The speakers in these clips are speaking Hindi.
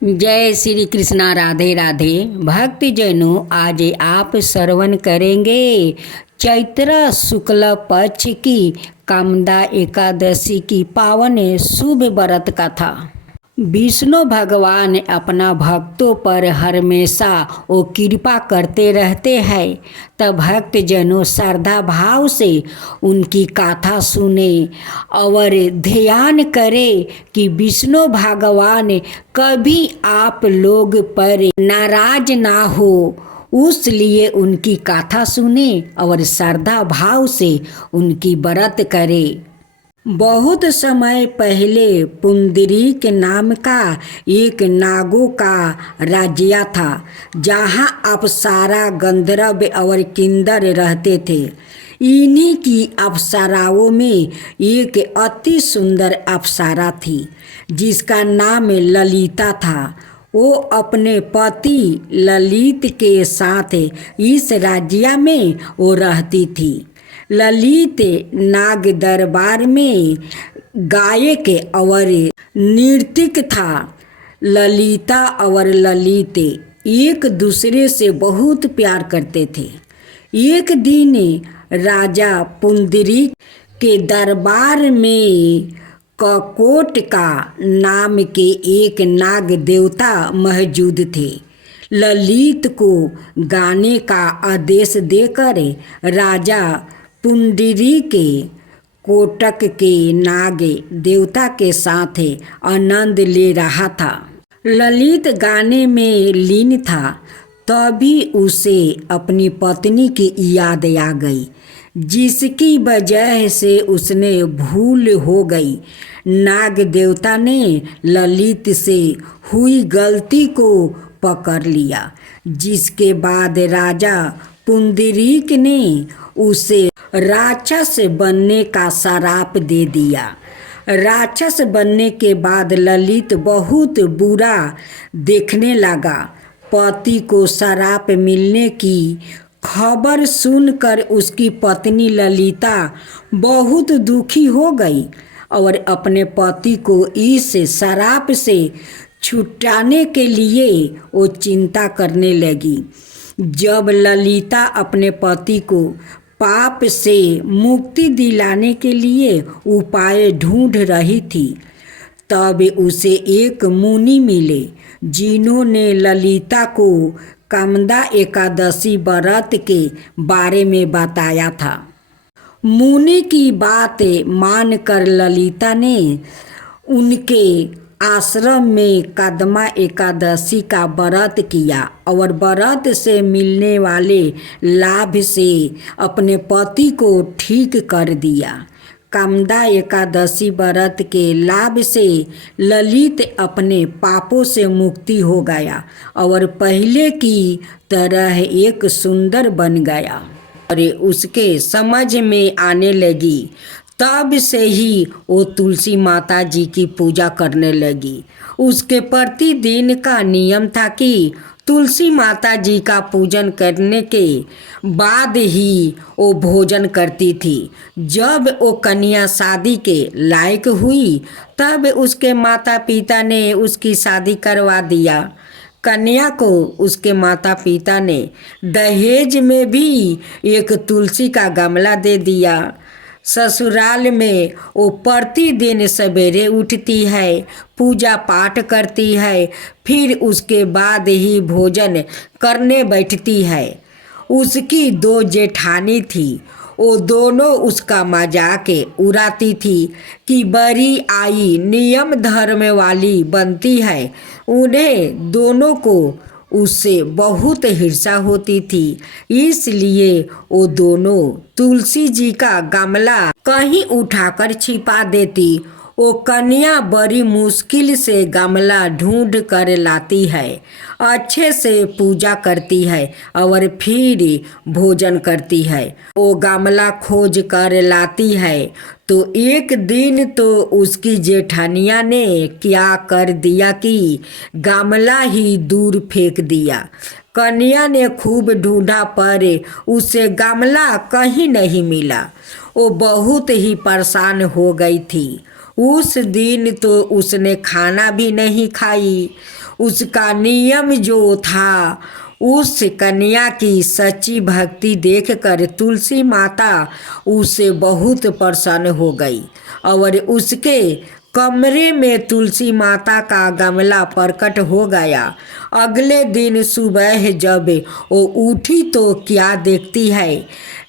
जय श्री कृष्णा। राधे राधे। भक्तजनों, आज आप श्रवण करेंगे चैत्र शुक्ल पक्ष की कामदा एकादशी की पावन शुभ व्रत कथा। विष्णु भगवान अपना भक्तों पर हमेशा वो कृपा करते रहते हैं। तब भक्तजनों श्रद्धा भाव से उनकी कथा सुने और ध्यान करें कि विष्णु भगवान कभी आप लोग पर नाराज ना हो। उसलिए उनकी कथा सुने और श्रद्धा भाव से उनकी व्रत करें। बहुत समय पहले पुंडरीक नाम का एक नागों का राज्य था, जहाँ अप्सरा, गंधर्व और किन्नर रहते थे। इन्हीं की अप्सराओं में एक अति सुंदर अप्सरा थी, जिसका नाम ललिता था। वो अपने पति ललित के साथ इस राज्य में वो रहती थी। ललित नाग दरबार में गायक और नर्तक था। ललिता और ललित एक दूसरे से बहुत प्यार करते थे। एक दिन राजा पुंडरीक के दरबार में ककोट का नाम के एक नाग देवता मौजूद थे। ललित को गाने का आदेश देकर राजा पुंडरीक के कोटक के नाग देवता के साथ आनंद ले रहा था। ललित गाने में लीन था, तभी उसे अपनी पत्नी की याद आ गई, जिसकी वजह से उसने भूल हो गई। नाग देवता ने ललित से हुई गलती को पकड़ लिया, जिसके बाद राजा पुंडरीक ने उसे राक्षस बनने का श्राप दे दिया। राक्षस बनने के बाद ललित बहुत बुरा देखने लगा। पति को श्राप मिलने की खबर सुनकर उसकी पत्नी ललिता बहुत दुखी हो गई और अपने पति को इस श्राप से छुटाने के लिए वो चिंता करने लगी। जब ललिता अपने पति को पाप से मुक्ति दिलाने के लिए उपाय ढूंढ रही थी, तब उसे एक मुनि मिले, जिन्होंने ललिता को कामदा एकादशी व्रत के बारे में बताया था। मुनि की बात मानकर ललिता ने उनके आश्रम में कामदा एकादशी का व्रत किया और व्रत से मिलने वाले लाभ से अपने पति को ठीक कर दिया। कामदा एकादशी व्रत के लाभ से ललित अपने पापों से मुक्ति हो गया और पहले की तरह एक सुंदर बन गया और उसके समझ में आने लगी। तब से ही वो तुलसी माता जी की पूजा करने लगी। उसके प्रतिदिन का नियम था कि तुलसी माता जी का पूजन करने के बाद ही वो भोजन करती थी। जब वो कन्या शादी के लायक हुई, तब उसके माता पिता ने उसकी शादी करवा दिया। कन्या को उसके माता पिता ने दहेज में भी एक तुलसी का गमला दे दिया। ससुराल में वो प्रतिदिन सवेरे उठती है, पूजा पाठ करती है, फिर उसके बाद ही भोजन करने बैठती है। उसकी 2 जेठानी थी, वो दोनों उसका मजाक उड़ाती थी कि बड़ी आई नियम धर्म वाली बनती है। उन्हें दोनों को उससे बहुत ईर्ष्या होती थी, इसलिए वो दोनों तुलसी जी का गमला कहीं उठाकर छिपा देती। वो कन्या बड़ी मुश्किल से गमला ढूंढ कर लाती है, अच्छे से पूजा करती है और फिर भोजन करती है। वो गमला खोज कर लाती है तो एक दिन तो उसकी जेठानिया ने क्या कर दिया कि गमला ही दूर फेंक दिया। कन्या ने खूब ढूंढा पर उसे गमला कहीं नहीं मिला। वो बहुत ही परेशान हो गई थी। उस दिन तो उसने खाना भी नहीं खाई। उसका नियम जो था, उस कन्या की सच्ची भक्ति देखकर तुलसी माता उससे बहुत प्रसन्न हो गई और उसके कमरे में तुलसी माता का गमला प्रकट हो गया। अगले दिन सुबह जब वो उठी तो क्या देखती है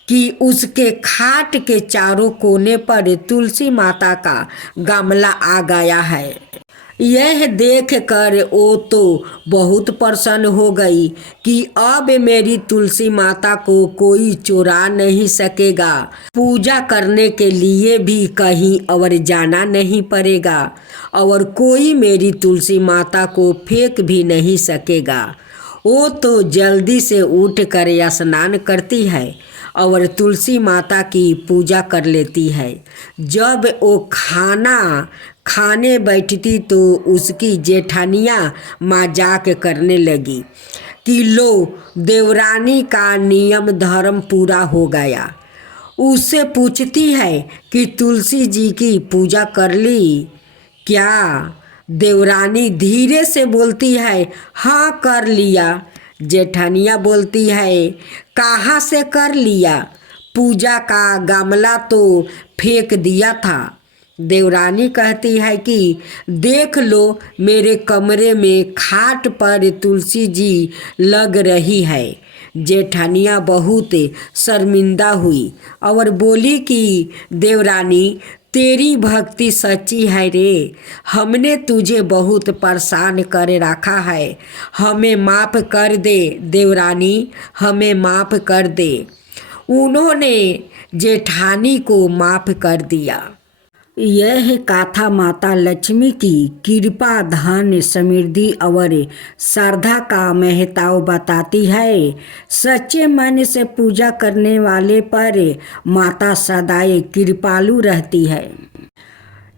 कि उसके खाट के चारों कोने पर तुलसी माता का गमला आ गया है। यह देखकर वो तो बहुत प्रसन्न हो गई कि अब मेरी तुलसी माता को कोई चुरा नहीं सकेगा। पूजा करने के लिए भी कहीं और जाना नहीं पड़ेगा और कोई मेरी तुलसी माता को फेंक भी नहीं सकेगा। वो तो जल्दी से उठ कर स्नान करती है और तुलसी माता की पूजा कर लेती है। जब वो खाना खाने बैठती तो उसकी जेठानियाँ मजाक करने लगी कि लो, देवरानी का नियम धर्म पूरा हो गया। उससे पूछती है कि तुलसी जी की पूजा कर ली क्या? देवरानी धीरे से बोलती है, हाँ कर लिया। जेठानिया बोलती है, कहाँ से कर लिया? पूजा का गमला तो फेंक दिया था। देवरानी कहती है कि देख लो, मेरे कमरे में खाट पर तुलसी जी लग रही है। जेठानिया बहुत शर्मिंदा हुई और बोली कि देवरानी, तेरी भक्ति सच्ची है रे, हमने तुझे बहुत परेशान कर रखा है, हमें माफ़ कर दे देवरानी, हमें माफ़ कर दे। उन्होंने जेठानी को माफ़ कर दिया। यह गाथा माता लक्ष्मी की कृपा, धन, समृद्धि और श्रद्धा का महत्व बताती है। सच्चे मन से पूजा करने वाले पर माता सदैव कृपालु रहती है।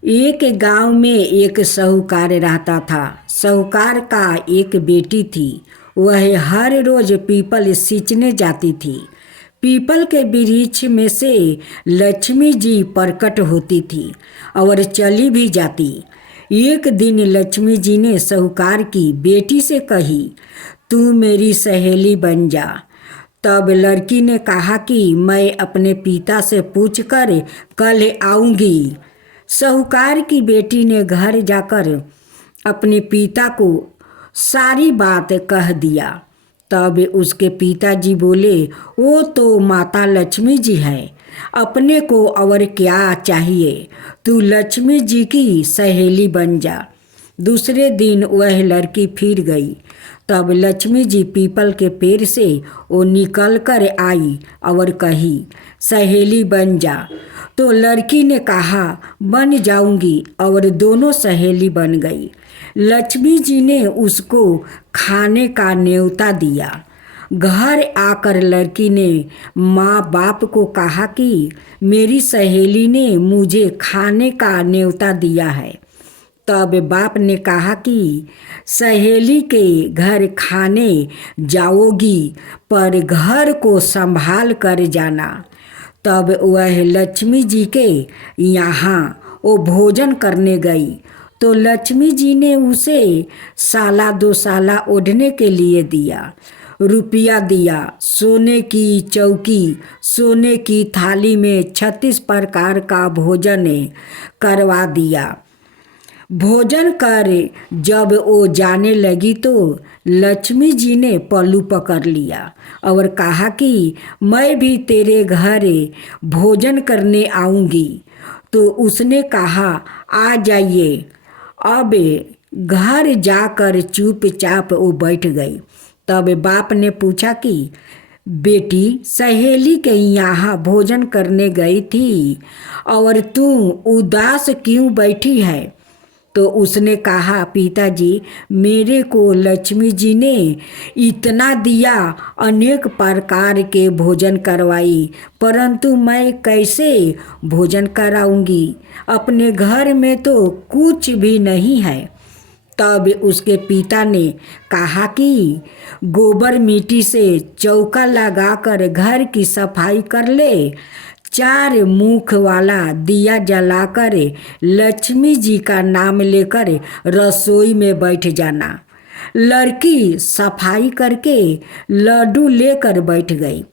एक गांव में एक साहूकार रहता था। साहूकार का एक बेटी थी। वह हर रोज पीपल सींचने जाती थी। पीपल के वृक्ष में से लक्ष्मी जी प्रकट होती थी और चली भी जाती। एक दिन लक्ष्मी जी ने साहूकार की बेटी से कही, तू मेरी सहेली बन जा। तब लड़की ने कहा कि मैं अपने पिता से पूछकर कल आऊँगी। साहूकार की बेटी ने घर जाकर अपने पिता को सारी बात कह दिया। तब उसके पिताजी बोले, वो तो माता लक्ष्मी जी है, अपने को और क्या चाहिए, तू लक्ष्मी जी की सहेली बन जा। दूसरे दिन वह लड़की फिर गई। तब लक्ष्मी जी पीपल के पेड़ से वो निकल कर आई और कही, सहेली बन जा। तो लड़की ने कहा, बन जाऊंगी, और दोनों सहेली बन गई। लक्ष्मी जी ने उसको खाने का न्योता दिया। घर आकर लड़की ने माँ बाप को कहा कि मेरी सहेली ने मुझे खाने का न्योता दिया है। तब बाप ने कहा कि सहेली के घर खाने जाओगी, पर घर को संभाल कर जाना। तब वह लक्ष्मी जी के यहाँ वो भोजन करने गई तो लक्ष्मी जी ने उसे साला 2 साला ओढ़ने के लिए दिया, रुपया दिया, सोने की चौकी, सोने की थाली में 36 प्रकार का भोजन करवा दिया। भोजन कर जब वो जाने लगी तो लक्ष्मी जी ने पल्लू पकड़ लिया और कहा कि मैं भी तेरे घर भोजन करने आऊँगी। तो उसने कहा, आ जाइए। अब घर जाकर चुपचाप वो बैठ गई। तब बाप ने पूछा कि बेटी, सहेली के यहाँ भोजन करने गई थी और तू उदास क्यों बैठी है? तो उसने कहा, पिताजी, मेरे को लक्ष्मी जी ने इतना दिया, अनेक प्रकार के भोजन करवाई, परंतु मैं कैसे भोजन कराऊंगी? अपने घर में तो कुछ भी नहीं है। तब उसके पिता ने कहा कि गोबर मिट्टी से चौका लगाकर घर की सफाई कर ले, 4 मुख वाला दिया जलाकर लक्ष्मी जी का नाम लेकर रसोई में बैठ जाना। लड़की सफाई करके लड्डू लेकर बैठ गई।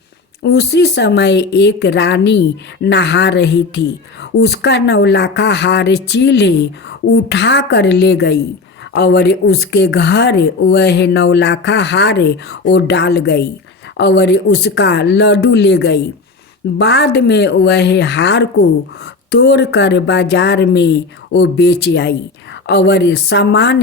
उसी समय एक रानी नहा रही थी। उसका नौलाखा हार चील्हे उठा कर ले गई और उसके घर वह नौलाखा हार वो डाल गई और उसका लड्डू ले गई। बाद में वह हार को तोड़कर बाजार में वो बेच आई और सामान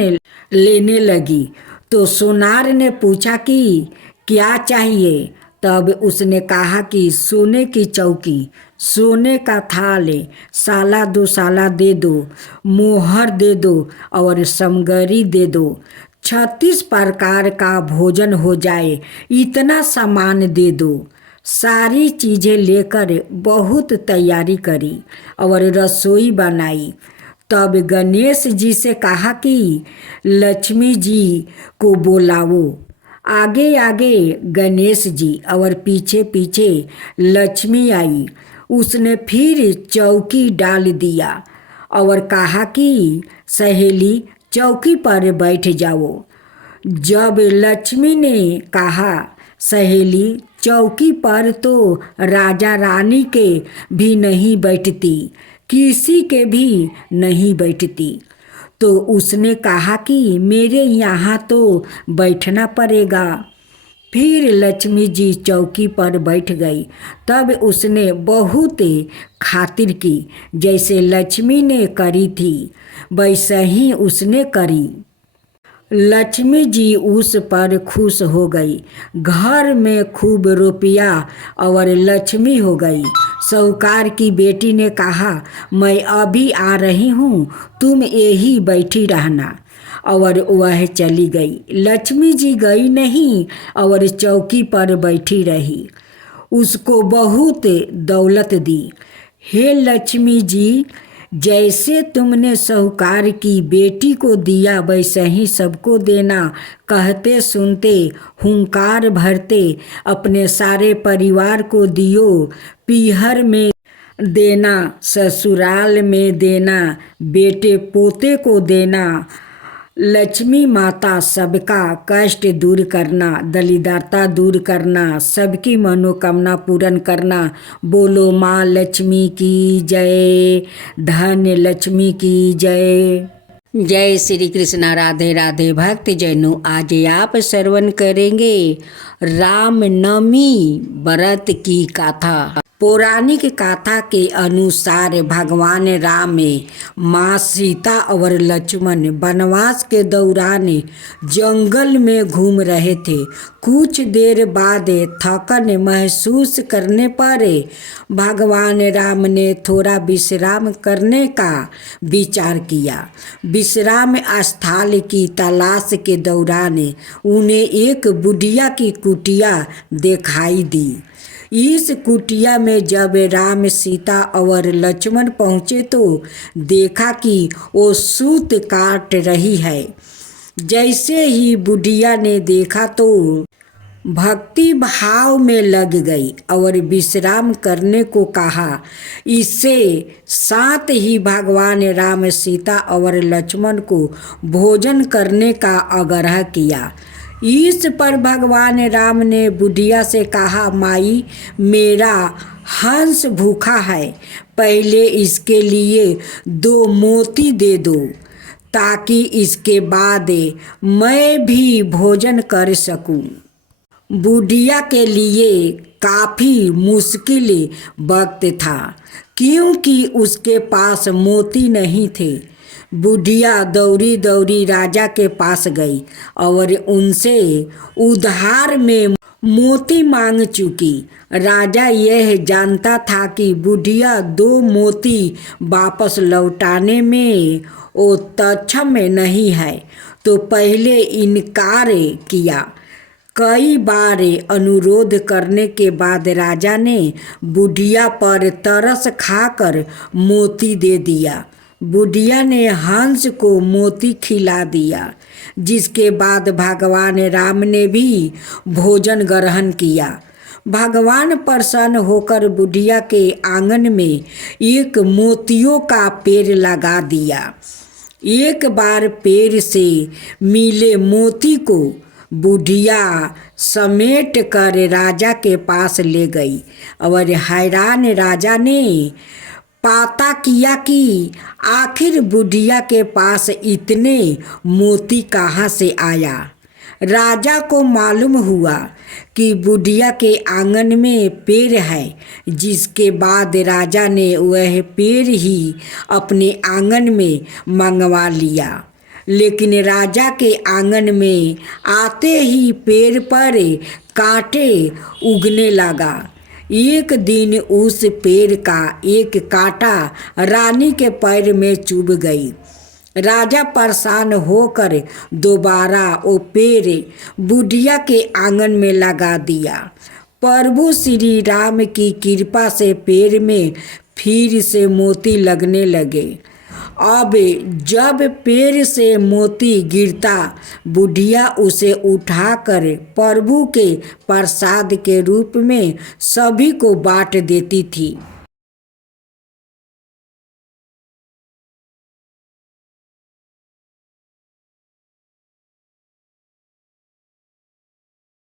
लेने लगी। तो सोनार ने पूछा कि क्या चाहिए? तब उसने कहा कि सोने की चौकी, सोने का थाल, साला दो साला दे दो, मोहर दे दो और समगरी दे दो। 36 प्रकार का भोजन हो जाए, इतना सामान दे दो। सारी चीज़ें लेकर बहुत तैयारी करी और रसोई बनाई। तब गणेश जी से कहा कि लक्ष्मी जी को बुलाओ। आगे आगे गणेश जी और पीछे पीछे लक्ष्मी आई। उसने फिर चौकी डाल दिया और कहा कि सहेली चौकी पर बैठ जाओ। जब लक्ष्मी ने कहा सहेली चौकी पर तो राजा रानी के भी नहीं बैठती, किसी के भी नहीं बैठती, तो उसने कहा कि मेरे यहाँ तो बैठना पड़ेगा। फिर लक्ष्मी जी चौकी पर बैठ गई। तब उसने बहुत खातिर की। जैसे लक्ष्मी ने करी थी वैसे ही उसने करी। लक्ष्मी जी उस पर खुश हो गई। घर में खूब रुपया और लक्ष्मी हो गई। साहूकार की बेटी ने कहा मैं अभी आ रही हूँ, तुम यही बैठी रहना। और वह चली गई। लक्ष्मी जी गई नहीं और चौकी पर बैठी रही। उसको बहुत दौलत दी। हे लक्ष्मी जी, जैसे तुमने साहूकार की बेटी को दिया वैसे ही सबको देना। कहते सुनते हुंकार भरते अपने सारे परिवार को दियो। पीहर में देना, ससुराल में देना, बेटे पोते को देना। लक्ष्मी माता सबका कष्ट दूर करना, दरिद्रता दूर करना, सबकी मनोकामना पूर्ण करना। बोलो माँ लक्ष्मी की जय, धन्य लक्ष्मी की जय। जय श्री कृष्णा। राधे राधे। भक्त जनों, आज आप श्रवण करेंगे रामनवमी व्रत की गाथा। पौराणिक गाथा के अनुसार भगवान राम माँ सीता और लक्ष्मण वनवास के दौरान जंगल में घूम रहे थे। कुछ देर बाद थकन महसूस करने पर भगवान राम ने थोड़ा विश्राम करने का विचार किया। विश्राम स्थल की तलाश के दौरान उन्हें एक बुढ़िया की कुटिया दिखाई दी। इस कुटिया में जब राम, सीता और लक्ष्मण पहुँचे तो देखा कि वो सूत काट रही है। जैसे ही बुढ़िया ने देखा तो भक्ति भाव में लग गई और विश्राम करने को कहा। इससे साथ ही भगवान राम, सीता और लक्ष्मण को भोजन करने का आग्रह किया। इस पर भगवान राम ने बुढ़िया से कहा, माई मेरा हंस भूखा है, पहले इसके लिए 2 मोती दे दो ताकि इसके बाद मैं भी भोजन कर सकूं। बुढ़िया के लिए काफ़ी मुश्किल वक्त था क्योंकि उसके पास मोती नहीं थे। बुढ़िया दौड़ी दौड़ी राजा के पास गई और उनसे उधार में मोती मांग चुकी। राजा यह जानता था कि बुढ़िया 2 मोती वापस लौटाने में वो सक्षम नहीं है, तो पहले इनकार किया। कई बार अनुरोध करने के बाद राजा ने बुढ़िया पर तरस खाकर मोती दे दिया। बुढ़िया ने हंस को मोती खिला दिया, जिसके बाद भगवान राम ने भी भोजन ग्रहण किया। भगवान प्रसन्न होकर बुढ़िया के आंगन में एक मोतियों का पेड़ लगा दिया। एक बार पेड़ से मिले मोती को बुढ़िया समेट कर राजा के पास ले गई और हैरान राजा ने पता किया कि आखिर बुढ़िया के पास इतने मोती कहाँ से आया। राजा को मालूम हुआ कि बुढ़िया के आंगन में पेड़ है, जिसके बाद राजा ने वह पेड़ ही अपने आंगन में मंगवा लिया। लेकिन राजा के आंगन में आते ही पेड़ पर कांटे उगने लगा। एक दिन उस पेड़ का एक कांटा रानी के पैर में चुभ गई। राजा परेशान होकर दोबारा वो पेड़ बुढ़िया के आंगन में लगा दिया। प्रभु श्री राम की कृपा से पेड़ में फिर से मोती लगने लगे। अब जब पेड़ से मोती गिरता, बुढ़िया उसे उठाकर प्रभु के प्रसाद के रूप में सभी को बांट देती थी।